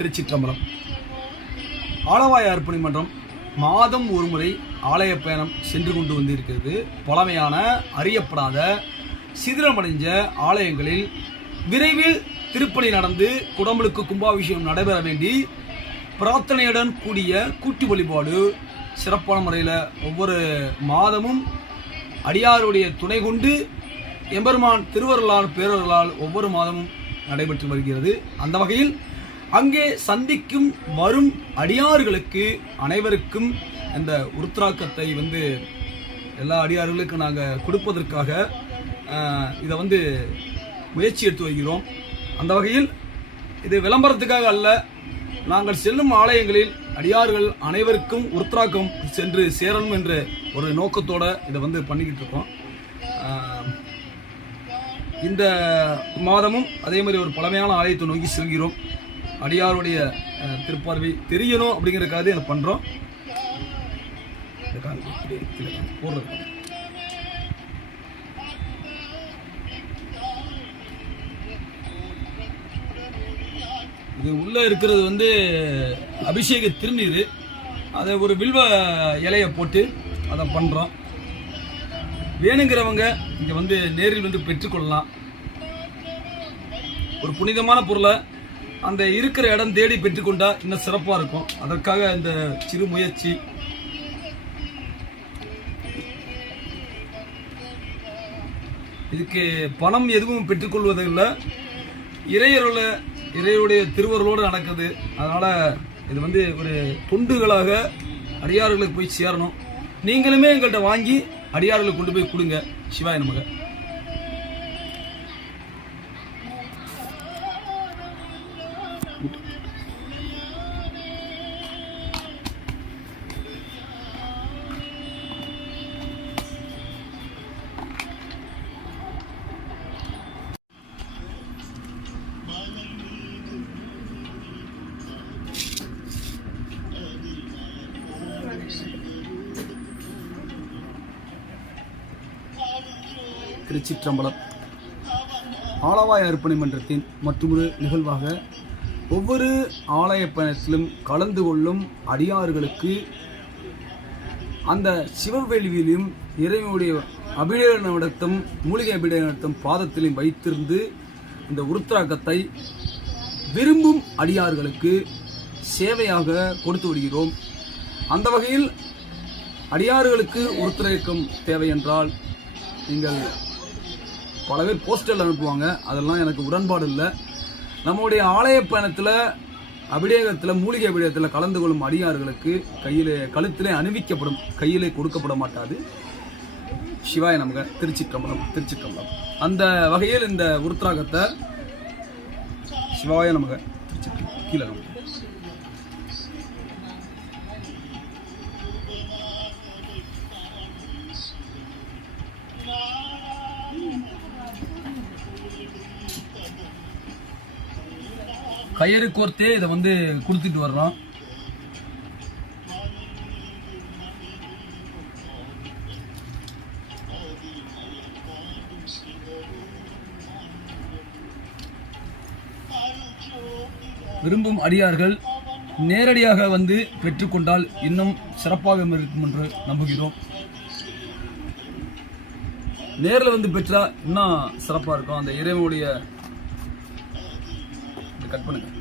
திருச்சிற்றம்பலம். ஆலவாய் அர்ப்பணி மன்றம் மாதம் ஒரு முறை ஆலய பயணம் சென்று கொண்டு வந்திருக்கிறது. பழமையான அறியப்படாத சிதிலமடைஞ்ச ஆலயங்களில் விரைவில் திருப்பணி நடந்து குடமுழுக்கு கும்பாபிஷேகம் நடைபெற வேண்டி பிரார்த்தனையுடன் கூடிய கூட்டு வழிபாடு சிறப்பான முறையில் ஒவ்வொரு மாதமும் அடியாருடைய துணை கொண்டு எம்பெருமான் திருவருளால் பேரருளால் ஒவ்வொரு மாதமும் நடைபெற்று வருகிறது. அந்த வகையில் அங்கே சந்திக்கும் வரும் அடியார்களுக்கு அனைவருக்கும் இந்த உருத்ராக்கத்தை வந்து எல்லா அடியார்களுக்கும் நாங்கள் கொடுப்பதற்காக இதை வந்து முயற்சி எடுத்து வருகிறோம். அந்த வகையில் இது விளம்பரத்துக்காக அல்ல நாங்கள் செல்லும் ஆலயங்களில் அடியார்கள் அனைவருக்கும் உருத்ராக்கம் சென்று சேரணும் என்ற ஒரு நோக்கத்தோடு இதை வந்து பண்ணிக்கிட்டு இருக்கோம். இந்த மாதமும் அதே மாதிரி ஒரு பழமையான ஆலயத்தை நோக்கி செல்கிறோம். அடியாருடைய திருப்பார்வை தெரியணும் அப்படிங்கிறதுக்காக இதை பண்ணுறோம் போடுறது இது உள்ளே இருக்கிறது வந்து அபிஷேக திருநீர். அதை ஒரு வில்வ இலையை போட்டு அதை பண்ணுறோம் வேணுங்கிறவங்க இங்கே வந்து நேரில் வந்து பெற்றுக்கொள்ளலாம். ஒரு புனிதமான பொருளை அந்த இருக்கிற இடம் தேடி பெற்றுக்கொண்டா இன்னும் சிறப்பா இருக்கும். அதற்காக இந்த சிறு முயற்சி. இதுக்கு பணம் எதுவும் பெற்றுக்கொள்வது இல்லை இறையருள இறையுடைய திருவருளோடு நடக்குது. அதனால இது வந்து ஒரு தொண்டுகளாக அடியார்களுக்கு போய் சேரணும். நீங்களுமே எங்கள்கிட்ட வாங்கி அடியார்களுக்கு கொண்டு போய் கொடுங்க. சிவாய நமக்கு திருச்சிற்றம்பலம். ஆலவாய் அர்ப்பணி மன்றத்தின் மற்றொரு நிகழ்வாக ஒவ்வொரு ஆலய பயணத்திலும் கலந்து கொள்ளும் அடியார்களுக்கு அந்த சிவவேள்வியிலும் இறைவனுடைய அபிடேக நடத்தும் மூலிகை அபிடேக நடத்தும் பாதத்திலும் வைத்திருந்து இந்த உருத்ராக்கத்தை விரும்பும் அடியார்களுக்கு சேவையாக கொடுத்து விடுகிறோம். அந்த வகையில் அடியார்களுக்கு உருத்திரக்கம் தேவை என்றால் நீங்கள் பல பேர் போஸ்டல் அனுப்புவாங்க. அதெல்லாம் எனக்கு உடன்பாடு இல்லை. நம்முடைய ஆலய பயணத்தில் அபிடேகத்தில் மூலிகை அபிடேகத்தில் கலந்து கொள்ளும் அடியார்களுக்கு கையிலே கழுத்திலே அணிவிக்கப்படும் கையிலே கொடுக்கப்பட மாட்டாது. சிவாய நமக திருச்சிற்றம்பலம் திருச்சிற்றம்பலம். அந்த வகையில் இந்த உருத்ராகத்தை சிவாய நமக திருச்சிற்றம்பலம் கீழே நமக்கு கயிறு கோர்த்தே இதை வந்து கொடுத்துட்டு வர்றோம். விரும்பும் அடியார்கள் நேரடியாக வந்து பெற்றுக்கொண்டால் இன்னும் சிறப்பாக இருக்கும் என்று நம்புகிறோம். நேரில் வந்து பெற்றா இன்னும் சிறப்பாக இருக்கும். அந்த இறைவனுடைய கட் பண்ணுங்கள்